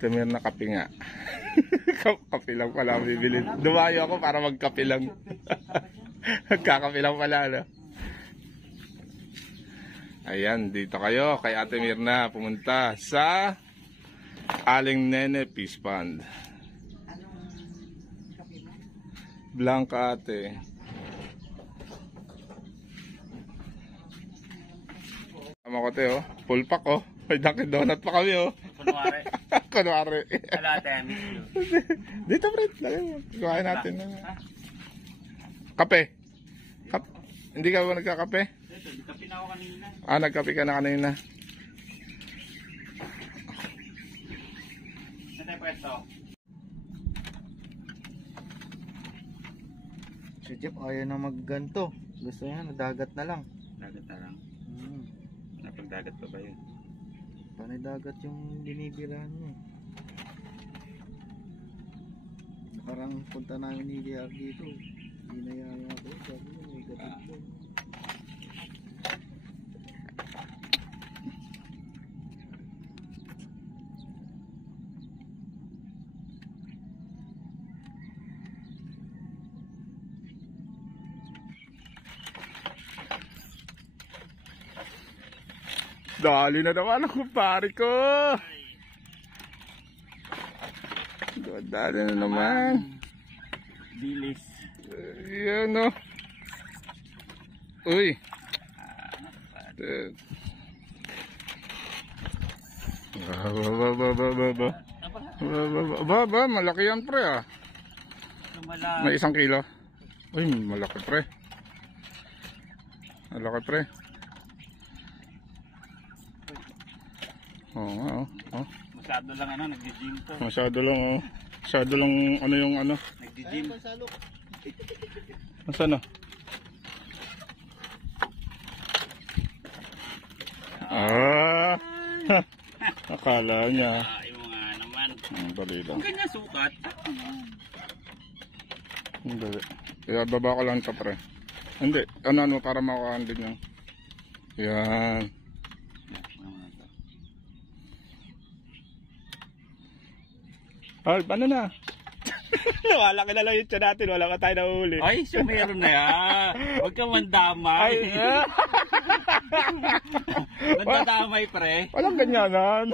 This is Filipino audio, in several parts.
Tumir na kape nga. Kape lang pala bibili. Dumayo ako para magkape lang. Nagkakape lang pala, no? Ayan, dito kayo kay Ate Mirna pumunta sa Aling Nene Fish Pond. Blanca ate. Tama ko te, oh. Full pack, oh. May Dunkin Donut pa kami, oh. Kunwari. Kunwari. Wala tayo, miss you. Dito, Fred. Kuhain natin. Kape. Hindi ka ba nagkakape? Ito, nagkape na ako kanina. Ah, nagkape ka na kanina. Saan tayo pwesto? Si Jeff ayaw na magganto. Gusto niya nadagat na lang. Dagat na lang. Napagdagat pa ba yun? Panay dagat yung binibirahan niya. Nakarang punta namin ni JR dito. Hinayaya ko. Sabi niya may gatit ko. Dali na naman ang kumpare ko. Dali na naman. Bilis. Yan, oh. Uy. Ba, malaki yan pre, ah. May 1 kilo. Uy, malaki pre. Malaki pre. Oo nga, oh. Masyado lang ano, nagdi-gym to. Masyado lang, oh. Masyado lang ano yung ano. Nagdi-gym. Nasaan na? Ah! Akala niya. Ay mo nga naman. Dali lang. Ang ganyan sukat. Dali. Kaya baba ko lang ito pre. Hindi. Ano para makuhaan din yan. Yan. Ay, paano na? Wala ka na lang yung tiyan natin. Wala ka tayo nahuli. Ay, siya meron na yan. Huwag ka mandamay. Mandamay, pre. Walang ganyanan.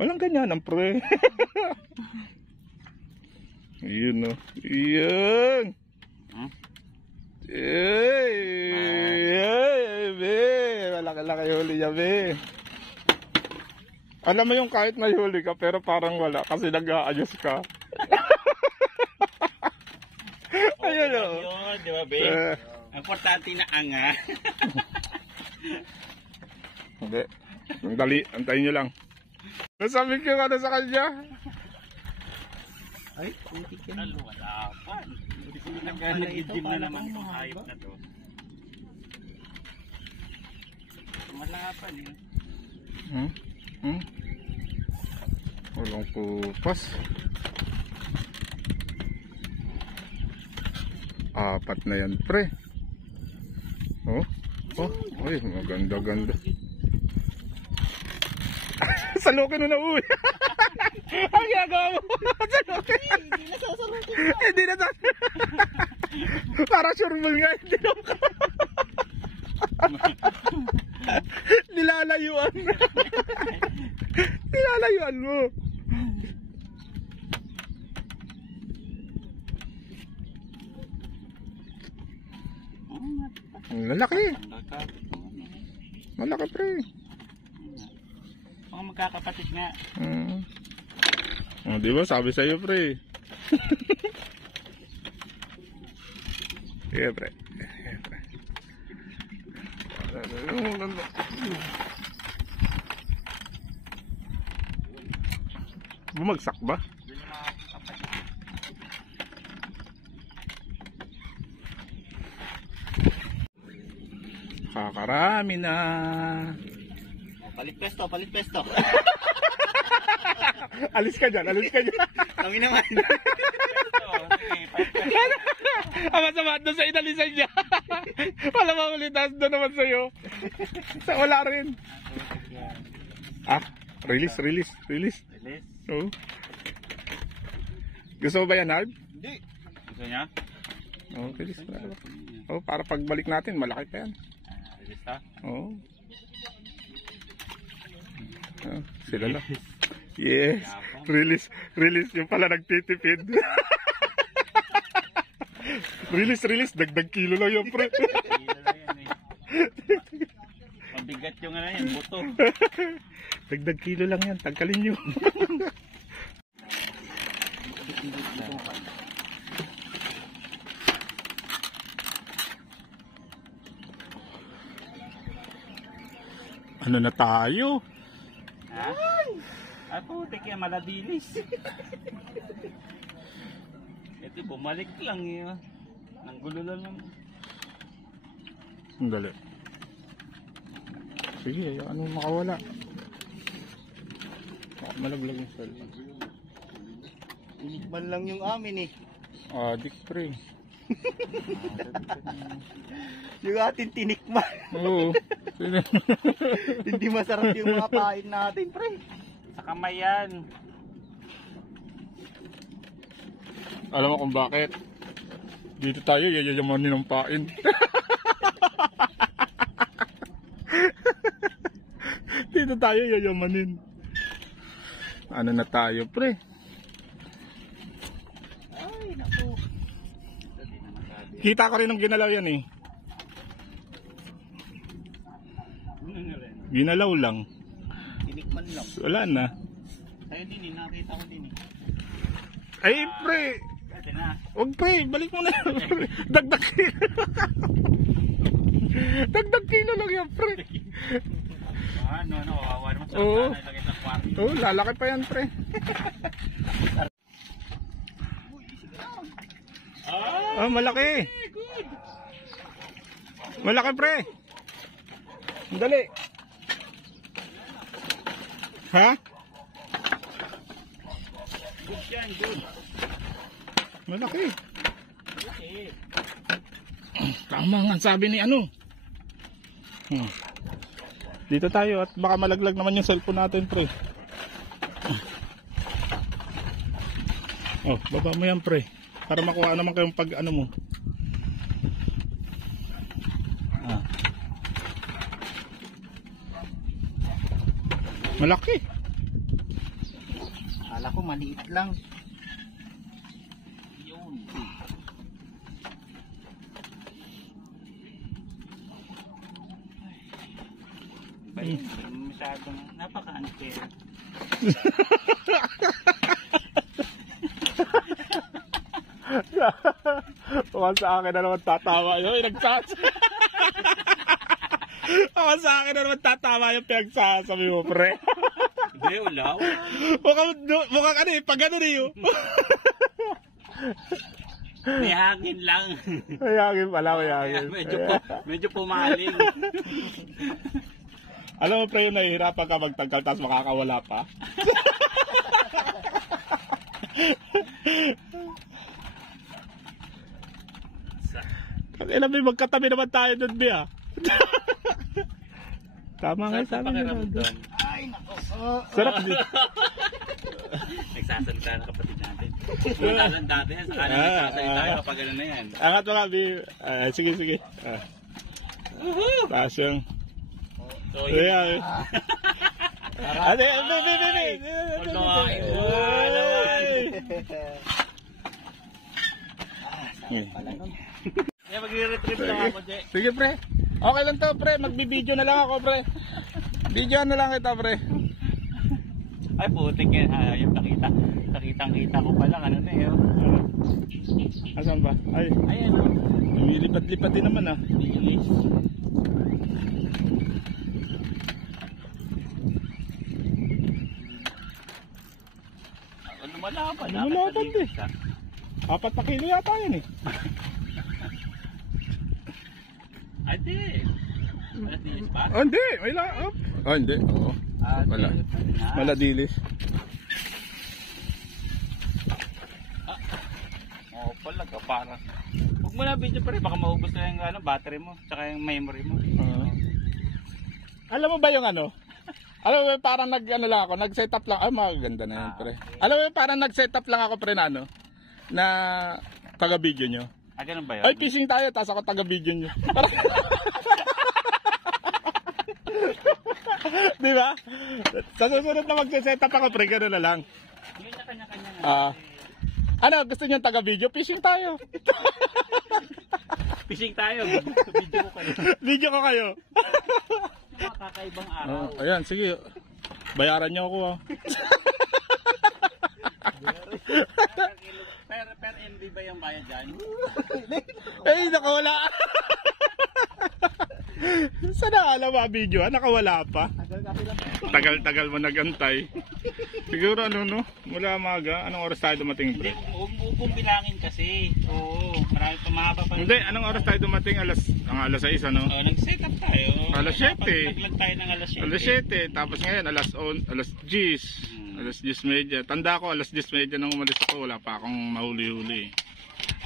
Walang ganyanan, pre. Yun, no. Yun. Wala ka lang kayo huli niya, be. Alam mo yung kahit na huli ka pero parang wala kasi nag-aayos ka. Ayun, o. Yun, di ba, be? Importante na anga. Hindi. Dali, antayin nyo lang. Nasabi ko ano sa kanya? Ay, putik yan. Wala pa. Nag-gym na naman itong hayop na to. Malapan eh. Walang pupas. 4 na yan, pre. Oh, ay, maganda-ganda. Salukin mo na uwi. Ang ginagawa mo. Salukin. Hindi na sasalukin. Hindi na sasalukin. Para sureball nga. Hindi na nilalayuan. Nilalayuan mo. Lalaki. Malaki, pre. Mga magkakapatid nga. Oh, di ba? Sabi sa'yo, pre. Yeah, pre. Yeah, pre. Bumagsak ba? Kakarami na. Palit pesto, palit pesto. Alis ka dyan, alis ka dyan. Kami naman. Ang masama doon sa inalisan niya. Wala mga ulitas doon naman sa'yo. Wala rin. Ah, Release. Release. Oo. Gusto mo ba yan, Harv? Hindi. Gusto niya? Oo, release. Oo, para pagbalik natin, malaki pa yan. Release ta? Oo. Oh, sila lang. Yes. Release. Yung pala nagtitipid. Release. Dagdag kilo lang yung pre. Kilo lang yan eh. Mabigat yung ano yan, buto. Dagdag kilo lang yan. Tangkalin nyo. Ano na tayo? Ha? Ako, teki, maladilis. Ito, bumalik lang yun. Nanggulo lang. Sandali. Sige, ano makawala. Malaglag yung cellphone. Tinikman lang yung amin eh. Adik pre. Yung atin tinikman. Oo. Hindi masarap yung mga pain natin, pre. Sa kamay yan. Alam mo kung bakit? Dito tayo yayamanin ng pain. Dito tayo yayamanin. Ano na tayo pre? Ay, naku. Kita ko rin ng ginalaw yan eh. Ginalaw lang. Tinikman lang. Wala na. Tayo din eh, nakita ko din eh. Ay pre! Kasi na. Huwag pre, balik mo na. Dagdag kilo. Dagdag kilo lang yan pre. Ano, kawawa naman sa Oo. sana ilagay sa kwarto. Oh, lalaki pa yan pre. Oh, malaki. Malaki pre. Dali. Ha? Good yan, good. Malaki. Okay. Tama nga sabi ni ano. Dito tayo at baka malaglag naman yung cellphone natin pre. Oh, baba mo yan pre. Para makuha naman kayong pag ano mo. Malaki. Akala ko maliit lang. Yun. Ba yun? Masyadong napaka-unfair. Mukhang sa akin na naman tatawa yun. Mukhang sa akin na naman tatawa yung pinagsasabi mo, pre. Hindi, wala. Mukhang ano eh, pag ano rin yun. May hangin lang. May hangin pala, may hangin. Medyo pumaling. Alam mo pre, yung nahihirapan ka magtangkal tapos makakawala pa. Kasi alam mo, magkatabi naman tayo doon, Bia. Tama nga sa amin. Ay, naku. Sarap din. Nagsasalita na kapatid natin. Nagsasalita dati yan. Sa kanan nagsasalita tayo kapag ano na yan. Angat mo nga, Bia. Sige. Taas yung... So, yun. Ayan. Ate, Bia. Kaya mag-retrieve lang ako, Je. Sige, pre. Okay lang to, pre. Magbibideo na lang ako, pre. Video na lang kita, pre. Ay, putik yan. Yung nakitang-kita ko pala. Ano na yun? Asan ba? Ay, Ayan, o. lumilipat-lipat din naman, ah. Bilis. Lumalaban. Lumalaban din. 4 na kilo yata yun, eh. Ay, di. Maladilis pa? Oh, hindi. May laap. Oh, hindi. Oo. Wala. Maladilis. Oo, pala ka para. Huwag mo na video pa rin. Baka maubos na yung battery mo. Tsaka yung memory mo. Alam mo ba yung ano? Alam mo, parang nag-ano lang ako, nag-set up lang. Ay, maganda na yan, pre. Alam mo, parang nag-set up lang ako, pre, na ano, na taga-video nyo. Ganun ba yun? Ay, fishing tayo, tapos ako taga-video nyo. Di ba? Sa susunod na mag-set up ako, pre, gano'n na lang. Yun na kanya-kanya na. Ano, gusto nyo taga-video? Fishing tayo. Fishing tayo. Video ko kayo. Video ko kayo. Mga kakaibang araw. Ayan, sige. Bayaran nyo ako, Per MB ba yung bayad dyan? Eh, nakawala. Saan na alam ba video? Nakawala pa. Tagal-tagal mo nagantay. Siguro ano no? Mula maga. Anong oras tayo dumating? Hindi, huwag bilangin kasi. Oo, marami pa mahaba pa. Hindi, anong oras tayo dumating? Alas 6 ano? Nag-set up tayo. Alas 7. Naglag tayo ng alas 7. Alas 7. Tapos ngayon alas 10. Alas 10:30. Tanda ko alas 10:30 nang umalis ako. Wala pa akong mahuli-huli.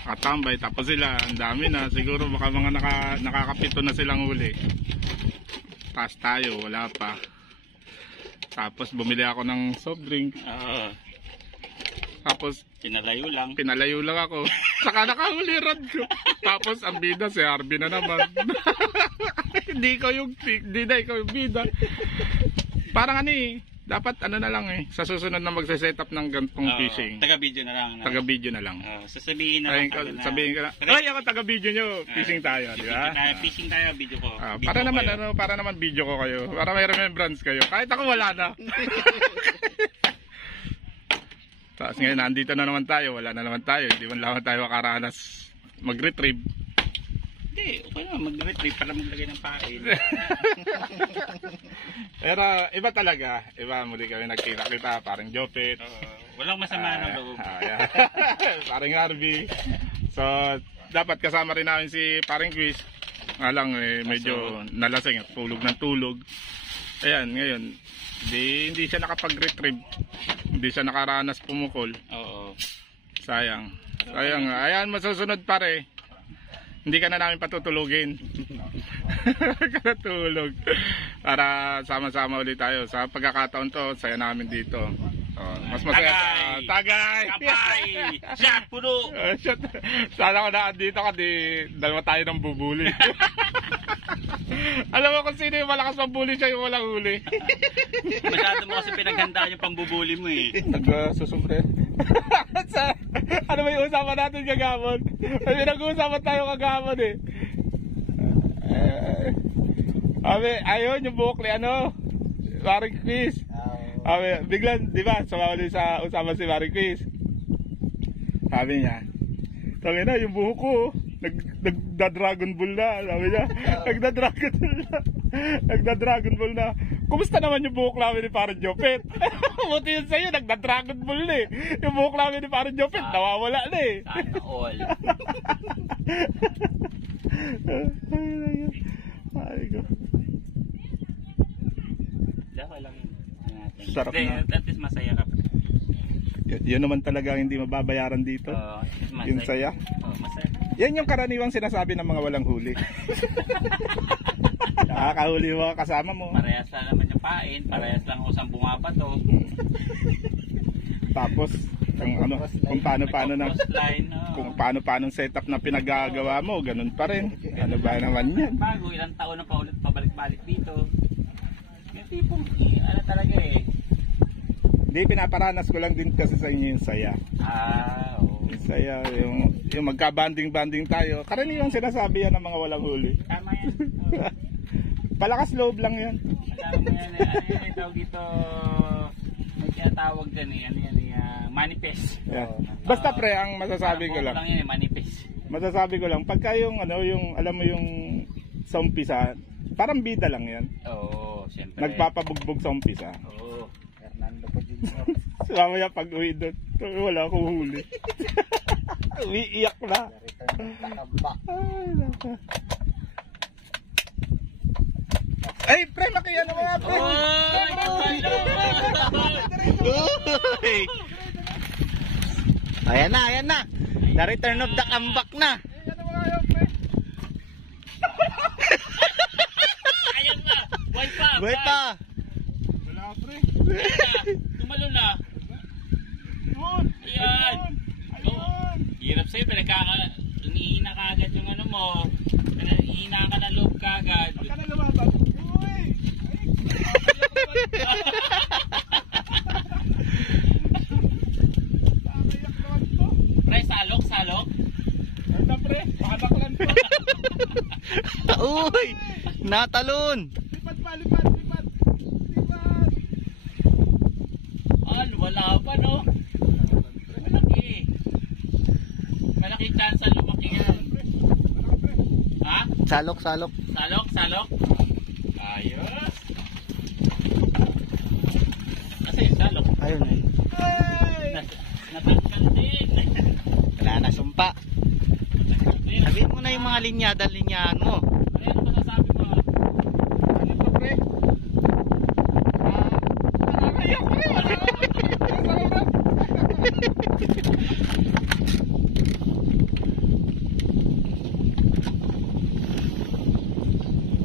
Katambay. Tapos sila, ang dami na. Siguro baka mga nakakapito na silang huli. Tapos tayo, wala pa. Tapos bumili ako ng soft drink. Tapos pinalayo lang ako. Saka nakahuli rod ko. Tapos ang bida si Harvey na naman. Hindi ikaw yung bida. Parang ano eh. Dapat ano na lang eh. Sa susunod na magse-set up ng gantong fishing. Taga-video na lang. Taga-video na lang. Sasabihin na lang. Sabihin ka na. Ay, ako taga-video nyo. Fishing tayo, di ba? Fishing tayo, video ko. Para naman video ko kayo. Para may remembrance kayo. Kahit ako wala na. Tapos ngayon, nandito na naman tayo. Wala na naman tayo. Hindi man lang tayo makaranas mag-retrieve. Hindi, okay naman mag-retrieve para maglagay ng pain. Pero iba talaga. Iba, muli kami nagkita-kita. Parang Jopet. Walang masama ng loob. Parang Harvey. So, dapat kasama rin namin si Parang Quiz. Nga lang, medyo nalasing at tulog ng tulog. Ayan, ngayon, hindi siya nakapag-retrieve. Hindi siya nakaranas pumukol. Oo. Sayang. Ayan, masusunod pare. Hindi ka na namin patutulugin. Katulog. Para sama-sama ulit tayo. Sa pagkakataon to, saya namin dito. Mas masaya. Tagay! Kapay! Shot! Puno! Sana ko na dito ka, dalawa tayo ng bubuli. Alam mo kung sino yung malakas pambuli, siya yung walang huli. Masyado mo kasi pinaghandaan yung pambubuli mo eh. Nagsusumbre. Ano ba yung usapan natin kagabon? May nag-uusapan tayo kagabon eh. Ayun yung buhok ni ano, Maring Quiz. Biglang, di ba, sumama din sa usapan si Maring Quiz. Sabi niya, na yung buhok ko, nagda-Dragon Ball na. Sabi niya, nagda-Dragon Ball na. Kumusta naman yung buhok namin ni Parang Jopet? Buti yun sa'yo, nagda-Dragon Ball na eh. Yung buhok namin ni Parang Jopet, nawawala na eh. Sana all. Ay ko. Diyan lang natin. Sarap na. At least masaya ka. Yun naman talaga hindi mababayaran dito. Yung saya. Masaya. Yan yung karaniwang sinasabi ng mga walang huli. Nakakahuli mo kasama mo. Parehas lang naman yung pain. Parehas lang usang bumabato. Tapos kung paano setup na pinagagawa mo, ganun pa rin. Ano ba naman yan? Bago ilang taon na pa ulit pabalik-balik dito. Yung tipong ano talaga eh. Hindi, pinaparanas ko lang din kasi sa inyo yung saya. Oo. Yung saya, yung magka-banding-banding tayo. Karaniwang sinasabi yan ng mga walang huli. Tama yan. Palakas loob lang yan. Alam mo yan, ano yung tawag dito, may tinatawag dyan eh, ano yan manifest. Yeah. Basta pre, ang masasabi ko lang. Yan, manifest. Masasabi ko lang, pagka yung alam mo yung sa umpisa, parang bida lang yan. Oo, siyempre. Nagpapabugbog sa umpisa. Oo. Fernando pa Junior. Mamaya pag uwi doon, wala akong huli. Umiiyak na. Ay, pre, makiyano mo nga, pre. Ayan na. The return of the comeback na. Ayan na. Buhay pa. Buhay pa. Wala Tumalo na. Ayan. Oh, hirap sa'yo. Hinihina ka agad yung ano mo. Hinihina ka ng loob ka agad. Huwag ka na lumabas. Uy! Nakayak naman to. Pre, salok. Ito pre, pakadaklan to. Uy! Natalon! Lipat. Wala pa no. Malaki chance ang lumaki yan. Ha? Salok. Salok. Ayos. Kasi salok. Ayun eh. Natanggal din. Wala na sumpa. Sabihin mo na yung mga linyahan mo. Ano yung masasabi mo? Ano to pre? Nakayak pre.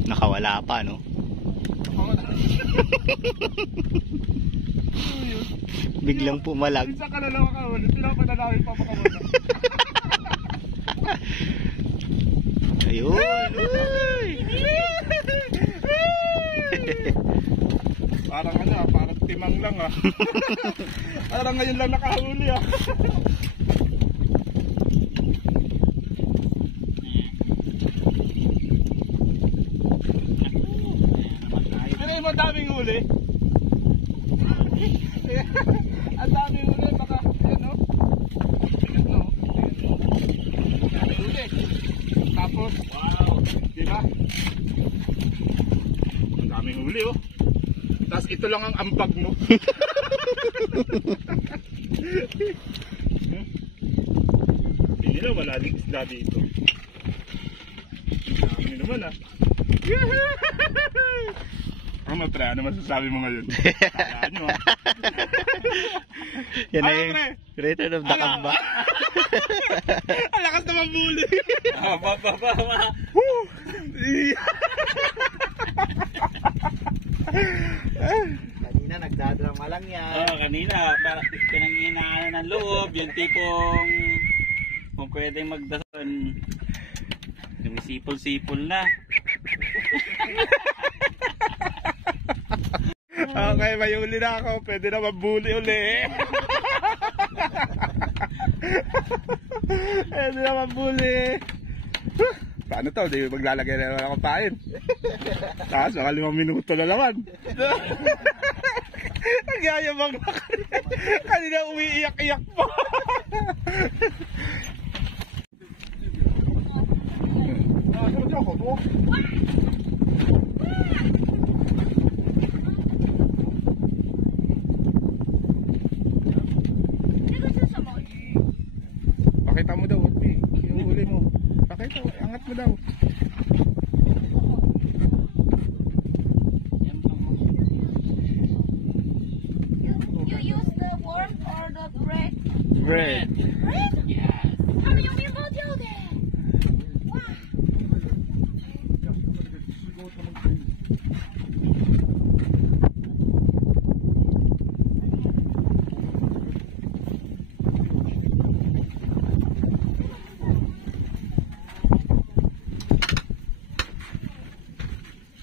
Nakawala pa, no? Biglang pumalag. Isa ka na lang ako. Pinapanalawin pa makamunta. Ayun! Uy! Parang parang timang lang Parang ngayon lang nakahuli Pero yung madaming huli. Ang daming huli, baka huli. Tapos, Wow. diba? Ang daming huli Tapos ito lang ang ambag mo. Hindi na wala din isda dito. Dami naman Ano pre, ano masasabi mo ngayon? Alaan nyo Yan Ano, na yung pre? return of the comeback. Ang lakas naman buli. Baba. Kanina nagdadrama lang yan. Kanina, para pinanghinaan ng loob, yung tipong kung pwedeng magdason, sumisipol-sipol na. Okay, may uli na ako. Pwede na mabuli uli. Pwede na mabuli. Paano to? Di maglalagay na naman ako pain. Tapos mga 5 minuto na naman. Nagyayabang na kanina. Kanina umiiyak-iyak pa. Pakita mo daw, Otpi. Yung huli mo. Pakita, angat mo daw. You use the worm or the bread? Bread. Bread? Yes. 他们用面包吊的。哇！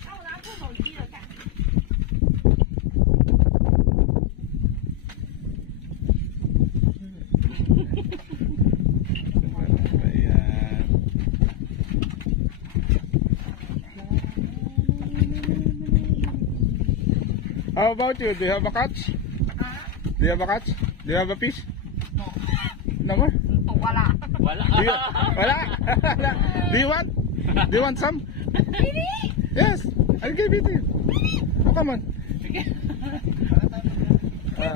让我拿破手机的感觉。 Ayan. How about you? Do you have a catch? Do you have a catch? Do you have a fish? No more? Wala. Wala. Do you, wala? Do you want? Do you want some? Really? Yes, I'll give it to you. Oh, come on.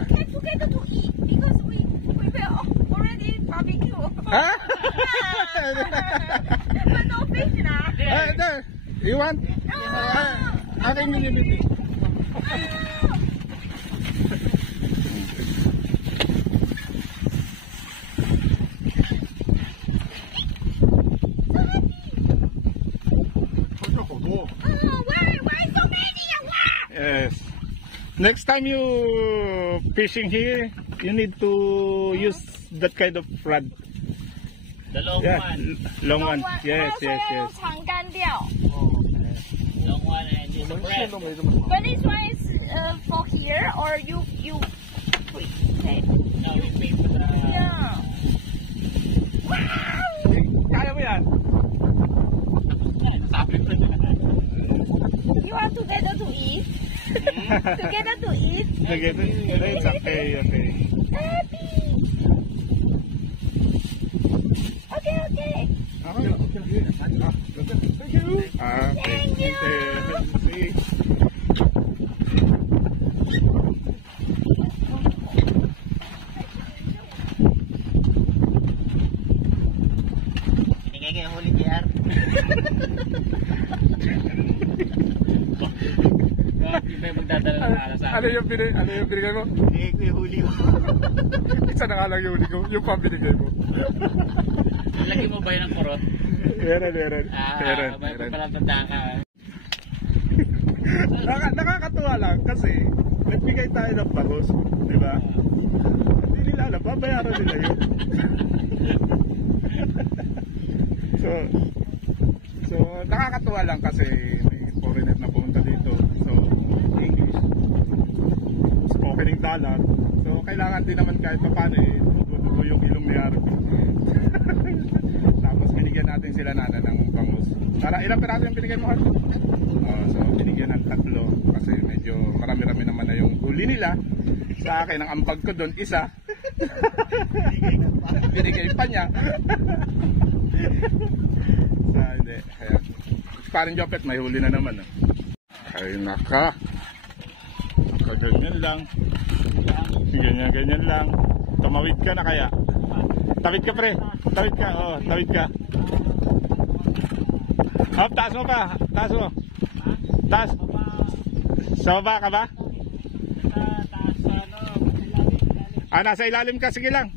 Can't forget to eat because we will already barbecue. Huh? But no fish now. There. You want? Aking minibiti. Oh, why so many? Wow! Yes. Next time you fishing here, you need to use that kind of rod. The long Yeah, one. long one. Yes, 然后说 yes, 要用 yes. 长竿钓。 Long one and it's a bread. But this one is for here or you okay. No, we pay for the... Yeah. Wow! Kaya mo yan? Ay, nasabi ko na. You are together to eat. Together to eat. Together? It's okay, okay. Happy. Okay, okay. Okay. Thank you. See. Binigay ko yung huli JR. Bakit yung ba yung magdadala ng alas sa Ano yung binigay mo? Binigay ko yung huli mo. Isa na nga lang yung huli ko, yung pambinigay mo. Lagi mo ba yun ng kurot? Meron. May palang tanda ka. Nakakatuwa lang kasi nagbigay tayo ng pagos, di ba? Hindi nila alam, babayaran nila yun. so nakakatuwa lang kasi may foreigner na pumunta dito. So English, spoken dollar. So kailangan din naman kahit pa paano dugo yung ilong ni Arby. Tapos binigyan natin sila nana ng bangus. Para ilang piraso yung binigyan mo, Arby? So binigyan ng 3 kasi medyo marami-rami naman na yung huli nila. Sa akin ang ambag ko doon isa. Binigay pa niya. So hindi. Kaya parang Jopet may huli na naman. Ay naka. Ganyan lang. Ganyan lang. Tumawid ka na kaya. Tawid ka pre. Tawid ka. Oh, tawid ka. Hop, taas mo pa. Taas mo. Taas. Sa baba ka ba? Nasa ilalim ka. Sige lang.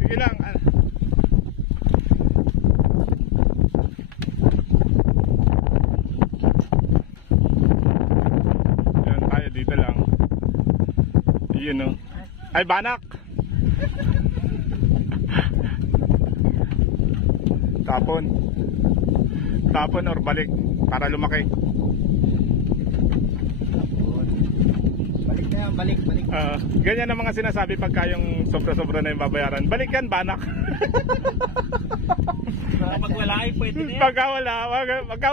Sige lang. Yan tayo. Dito lang. Yun o. Ay, banak. Tapon or balik para lumaki. Balik na yan, balik. Ganyan ang mga sinasabi pagka yung sobra-sobra na yung babayaran. Balik yan, banak. Kapag wala ay pwede na yan. Pagka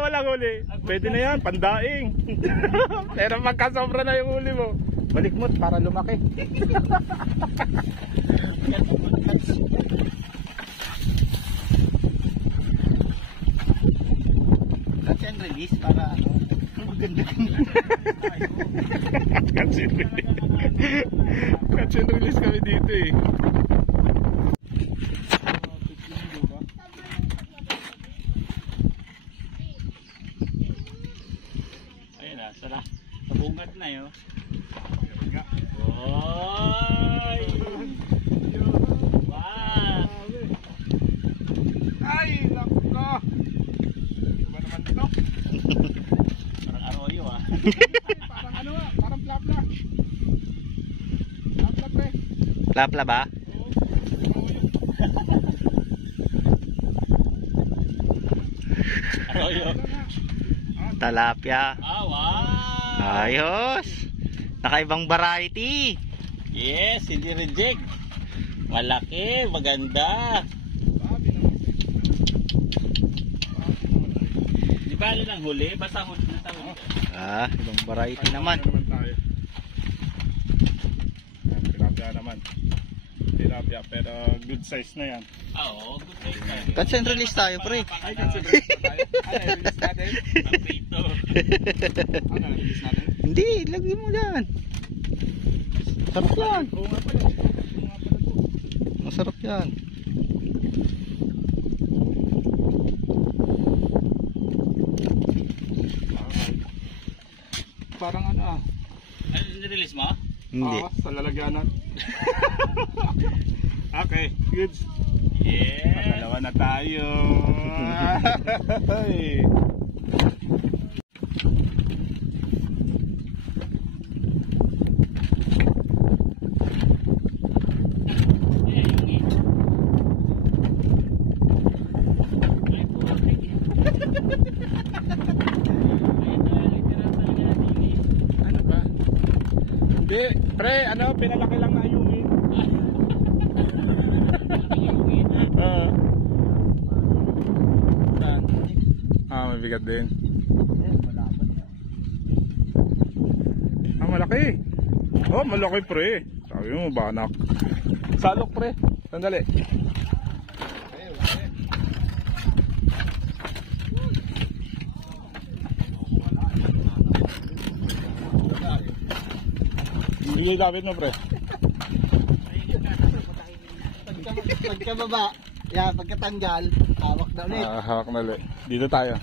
wala huli, pwede na yan, pandaing. Pero pagka sobra na yung huli mo, balik mo para lumaki. Catch and release para ano. Maganda. Catch and release kami dito eh. Ayun na, sala. Nabungat na yun. Oy! Wow! Ay, nako. Diba naman ito? Parang arroyo ah. Parang ano ah, parang plapla. Plapla eh. Lapla ba? Arroyo. Talapia. Ah, wow! Ayos. Nakaibang variety. Yes, hindi reject. Malaki, maganda. Di ba lang huli? Basta huli na tayo. Ibang variety naman. Tayo. Tilapia naman. Tilapia pero good size na yan. Oo, good size tayo. Catch and release tayo, pre. Ay, consider tayo. Ano, release natin? Paprito. Ano, release natin? Hindi, lagyan mo dyan. Sarap yan. Oo nga pala. Masarap yan. Parang ano ah. Ano nirelease mo? Hindi. Sa lalagyanan. Okay, good. Yes. Dalawa na tayo. Ay. Pre, ano, pinalaki lang na ayungin. Oo. Saan? Mabigat din. Malaki. Oh, malaki pre. Sabi mo, banak. Salok pre. Sandali. Bigay gamit mo pre. Pagkababa, pagkatanggal, hawak na ulit. Hawak na ulit. Dito tayo.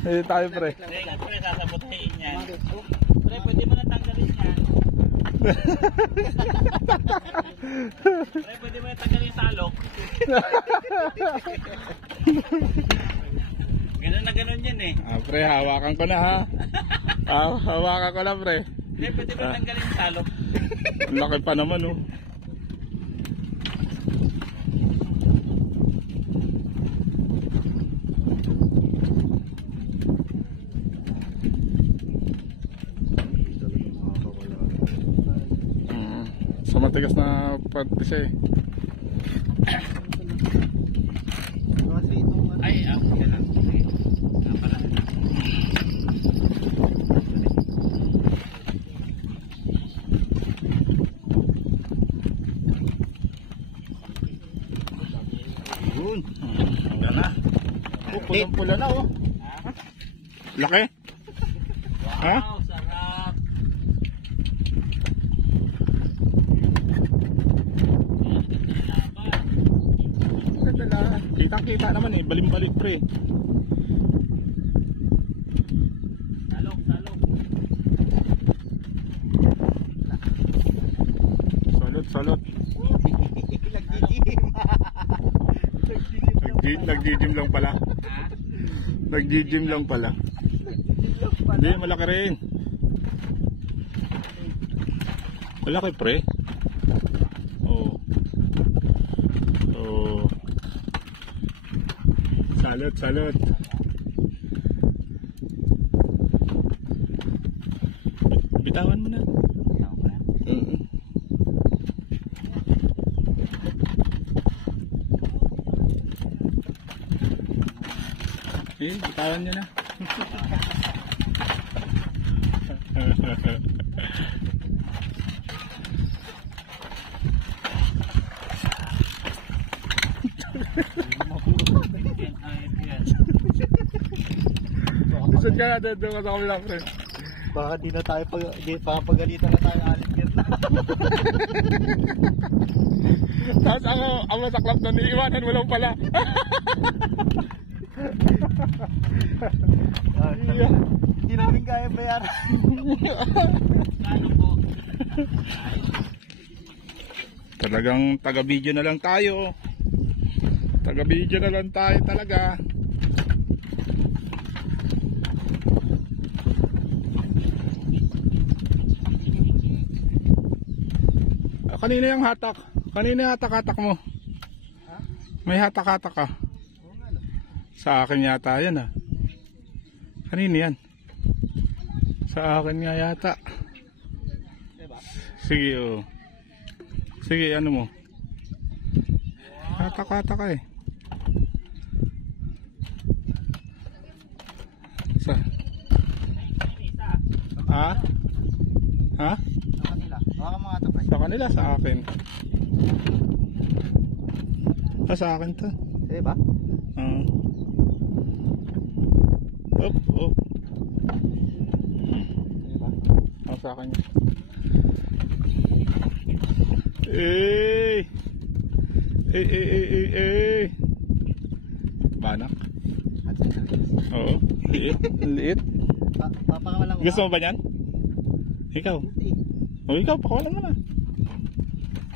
Dito tayo pre. Pre, sasabotahin yan. Pre, pwede mo na tanggalin yan. Pre, pwede mo na tanggalin yung salok. Ganun na ganun yan eh. Pre, hawakan ko na ha. Hawakan ko na pre. Pre, pwede mo na tanggalin yung salok. Ang laki pa naman oh. So matigas na parte siya eh. Ay, yan lang. Pala. Yun. Hanggang na. Pulang-pula na oh. Laki. Ha? Wow, sarap. Kitang-kita naman eh, balim-balik pre. Salok, salok. Salot. Nag-gym lang pala. Nag-gym lang pala. Hindi, malaki rin. Malaki pre. Oh. Oh. Salot. Bitawan mo na. Bitawan nyo na. Isod ka na doon ka sa kabilang friend. Baka di na tayo pagalitan na tayo alit na. Tapos ang masaklap na niiwanan mo lang pala. Hindi namin kaya bayaran. Ano po? Talagang taga-video na lang tayo. Taga-video na lang tayo talaga. Kanina yung hatak. Kanina yung hatak-hatak mo. May hatak-hatak ka. Sa akin yata yan ah. Kanina yan. Sa akin nga yata. Sige oh. Sige ano mo. Hatak-hatak ka eh. Sa ha? Ha? Baka mga tapay. Sa kanila, sa akin. Sa akin to. Diba? Op. Sa akin yun. Banak. Oo. Liit. Papakawalan mo. Gusto mo ba yan? Ikaw. O ikaw, pakawalan mo na.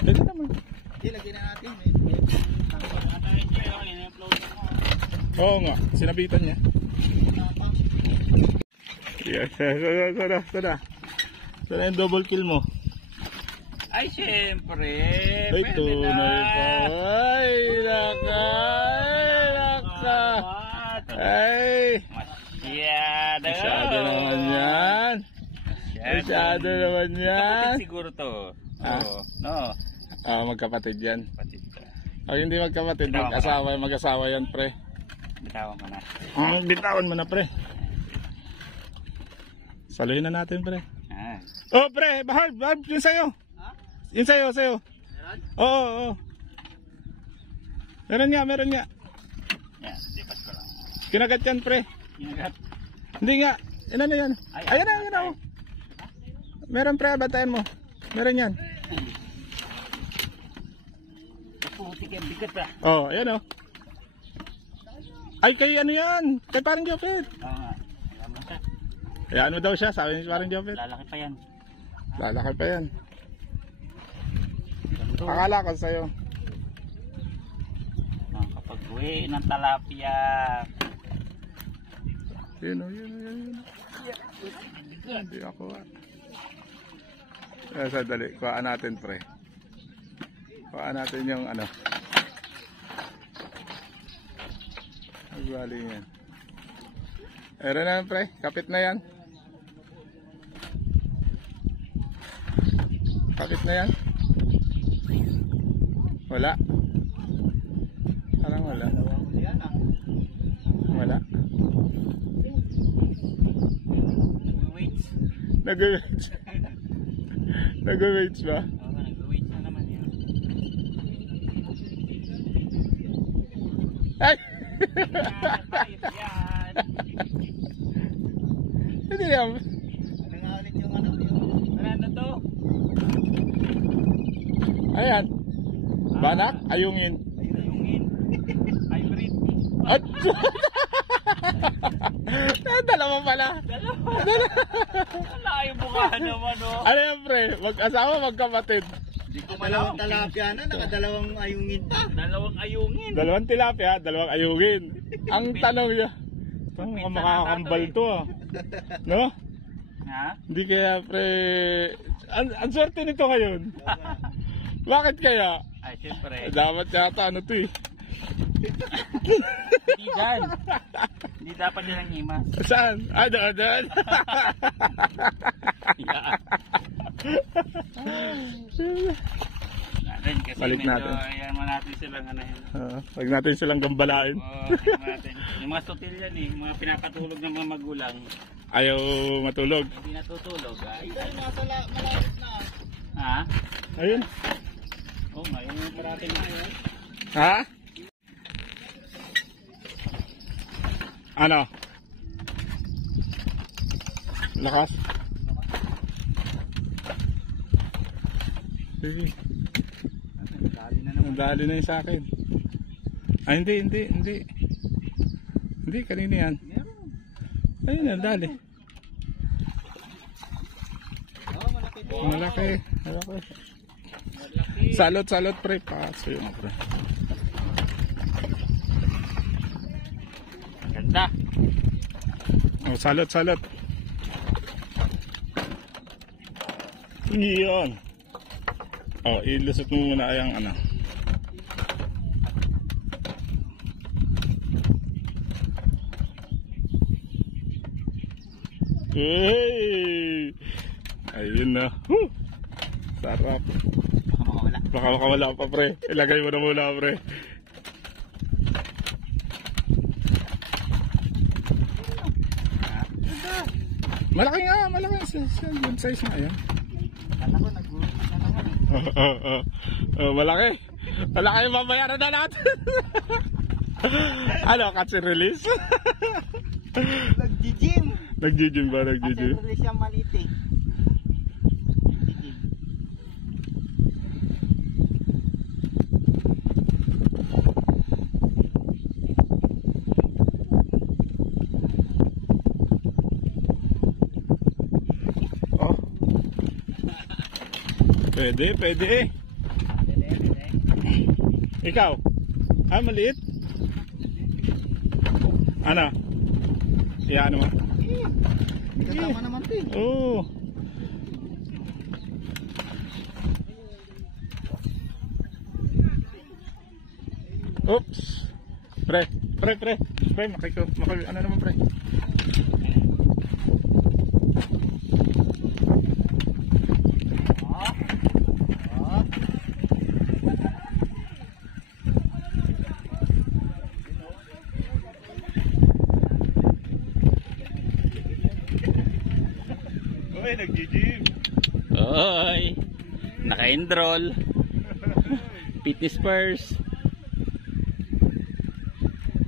Dali naman. Hindi, lagyan na natin. Oo nga, sinabitan niya. Yes, sana yung double kill mo. Ay, syempre. Ay, Pwede tunay na. pa. Ay, naka. Ay, Masyado. masyado naman yan. Masyado naman yan. Kapatid siguro to. Ha? No. Magkapatid yan. Patid ka. O hindi magkapatid, mag-asawa yan, pre. Bitawan mo na. Bitawan mo na, pre. Saluhin na natin, pre. Ah. Oh, pre, Bahal, yun sa'yo. Yun sa'yo. Oo. Meron nga. Yan, lipat ko lang. Kinagat yan, pre. Kinagat. Hindi nga. Ano yan? Ayan na. Oh. Meron, pre, bantayan mo. Meron yan. Puti ka, bigat pa. Oh, ayan oh. Ay, kay ano yan? Kay parang Jopet. Oo nga. Alam mo siya. Kaya ano daw siya, sabi ni parang Jopet. Lalaki pa yan. Lalaki pa yan. Ganito. Akala ko sa'yo. Kapag uwi ng talapia. Yun. Hindi ako. Sadali, kuhaan natin, pre. Kuhaan natin yung ano. Nagbaling yan. Meron na, pre. Kapit na yan. Kapit na yan. Wala. Parang wala. Wala. Nag-weights. Nag-weights. Nag-weights ba? Oo nga, nag-weights na naman yan. Ay! Yan. Hindi yan. Ano nga ulit yung ano? Ano to? Ayan. Banak, ayungin. Ayungin. Hybrid. At dalawa pala. Wala yung mukha naman, oh. Ano yan, pre? Mag-asawa, magkapatid. Hindi ko dalawang talapia na, nakadalawang ayungin pa. Dalawang ayungin. Dalawang tilapia, dalawang ayungin. Ang tanong niya, ang makakambal to ah. No? Ha? Hindi kaya, pre. Ang swerte nito ngayon. Bakit kaya? Ay, syempre. Dapat yata ano to eh. Hindi dyan. Hindi dapat nilang himas. Saan? Doon. Natin kasi Balik medyo, natin. ayan mo natin silang ano yun. Huwag natin silang gambalain. Oo, ayan mo natin. Yung mga sutil yan eh, yung mga pinapatulog ng mga magulang. Ayaw matulog. Hindi natutulog. Ay, Malapit na. ha? Ayun. Oo nga, yung karate na yun. Ha? Ano? Lakas? Sige. Dali na naman. Dali na yung sa akin. Ay, hindi. Hindi, kanina yan. Ayun na, dali. Malaki. Salot, pre. Paso yung pre. Ganda. Oh, salot. Iyon. Oh, ilusot mo muna yung ano. Hey! Ayun na. Sarap. Baka makawala. Baka makawala pa, pre. Ilagay mo na muna, pre. Malaki nga. Good size nga yan. Kala ko nag-uwi na naman. Malaki. Malaki yung mabayaran na natin. Ano, catch and release? Nag-gym. Nag-gym ba? Kasi release yung maliit eh. Oh. Pwede. Ikaw? Maliit? Ano? Ano mo? Kasama naman ito eh. Oo. Oops. Pre. Ano naman, pre? Uy, nag-gym. Oy, naka-enroll. Fitness first.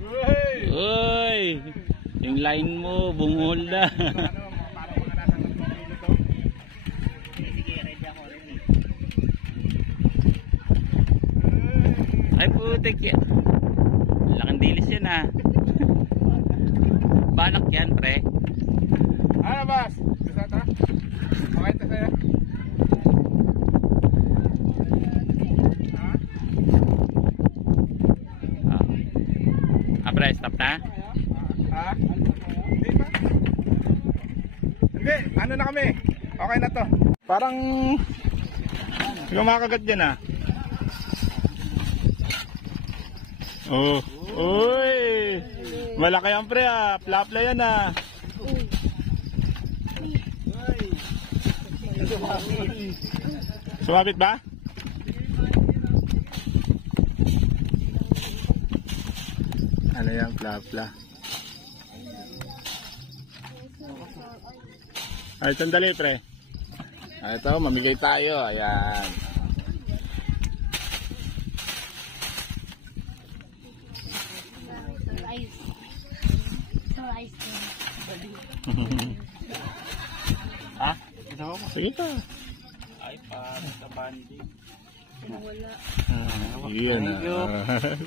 Uy! Uy, yung line mo, bumuhol na. Parang mga nasa 3 kilo to. Sige, ready ako rin eh. Ay putik yan. Laking dilis yan ah. Balak yan pre. Ano boss? Gusto ta? Okay ito sa'yo? Ha? Pre, stop na. Ha? Hindi ba? Hindi, ano na kami? Okay na to. Parang kumakagat dyan ah. Oh. Uy! Malaki yan pre ah. Plapla yan ah. Sumabit ba? Ano yan? Plapla. Ay, sandali pre. Ito, mamigay tayo. Ayan. Ha? Sige to. Ay pa, sa bandi. Yun ah.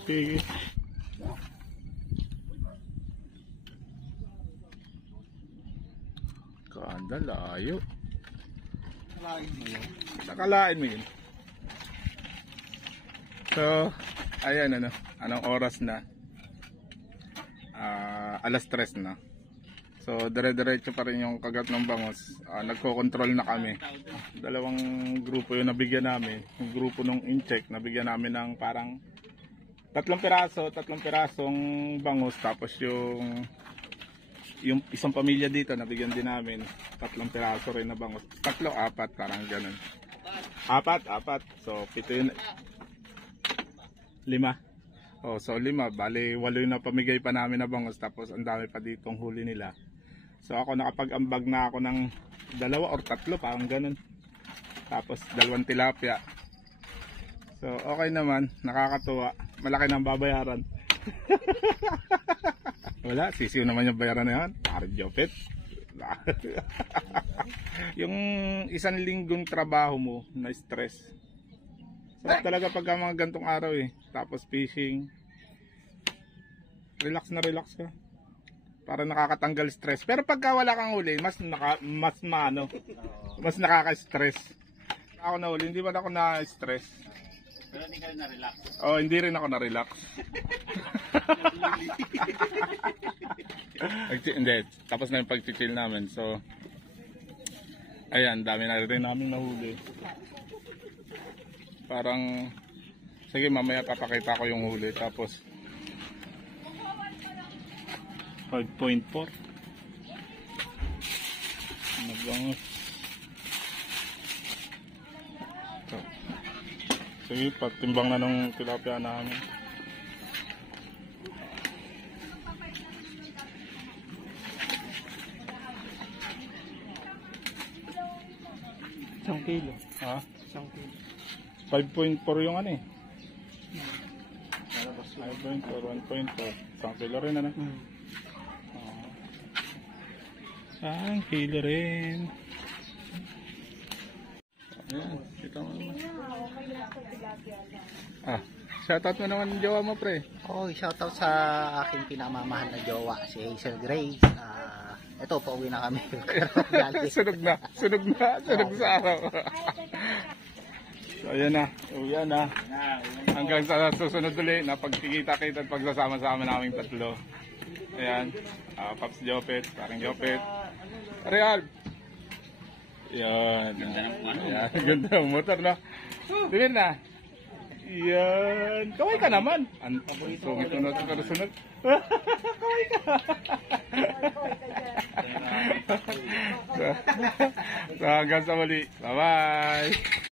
Sige. Kanda, layo. Nakalain mo yun. So, ayan ano. Anong oras na? Alas 3 na. So, dire-diretso pa rin yung kagat ng bangos. Nagko-control na kami. Dalawang grupo yung nabigyan namin. Yung grupo nung in-check, nabigyan namin ng parang 3 pirasong bangos. Tapos yung isang pamilya dito, nabigyan din namin 3 piraso rin na bangos. 3, 4, parang ganun. 4. So, 7 yun. 5. Oh, so 5. Bali, 8 yung napamigay pa namin na bangos. Tapos, ang dami pa ditong huli nila. So, ako nakapag-ambag na ako ng 2 or 3, parang ganun. Tapos, 2 tilapia. So, okay naman. Nakakatuwa. Malaki nang babayaran. Wala, sisiw naman yung bayaran na yan. Pare Jopet. Yung 1 linggong trabaho mo na stress. So talaga pagka mga gantong araw eh. Tapos fishing. Relax na relax ka. Para nakakatanggal stress. Pero pagka wala kang huli, mas nakaka-stress. Ako na huli, hindi ba ako na-stress? Pero hindi ka na-relax. Oh, hindi rin ako na-relax. Hindi, tapos na yung pag-chill namin. So, ayan, dami na rin namin nahuli. Parang, sige mamaya papakita ko yung huli. Tapos, 5.4. Nagbangot. So, sige, patimbang na ng tilapia namin. Isang kilo. Ha? Isang kilo. 5.4 yung ano eh. 5.4, 1.4. Isang kilo rin ano? Isang kilo rin. Ayan, kita mo naman. Shoutout mo naman yung jowa mo pre. Oh, shoutout sa aking pinamamahal na jowa, si Hazel Grace. Ito, pauwi na kami. Sunog sa araw. So ayan na, uyan na. Hanggang sa susunod ulit na pagkikita-kita at pagsasama-sama naming 3. Ayan, Pops Jopet, parang Jopet. Real. Yan. Yan, ganda ng motor no. Diyan na. Yan. Kaway ka naman. Sungit mo natin pero sunod. Kaway ka. So hanggang sa muli. Bye-bye.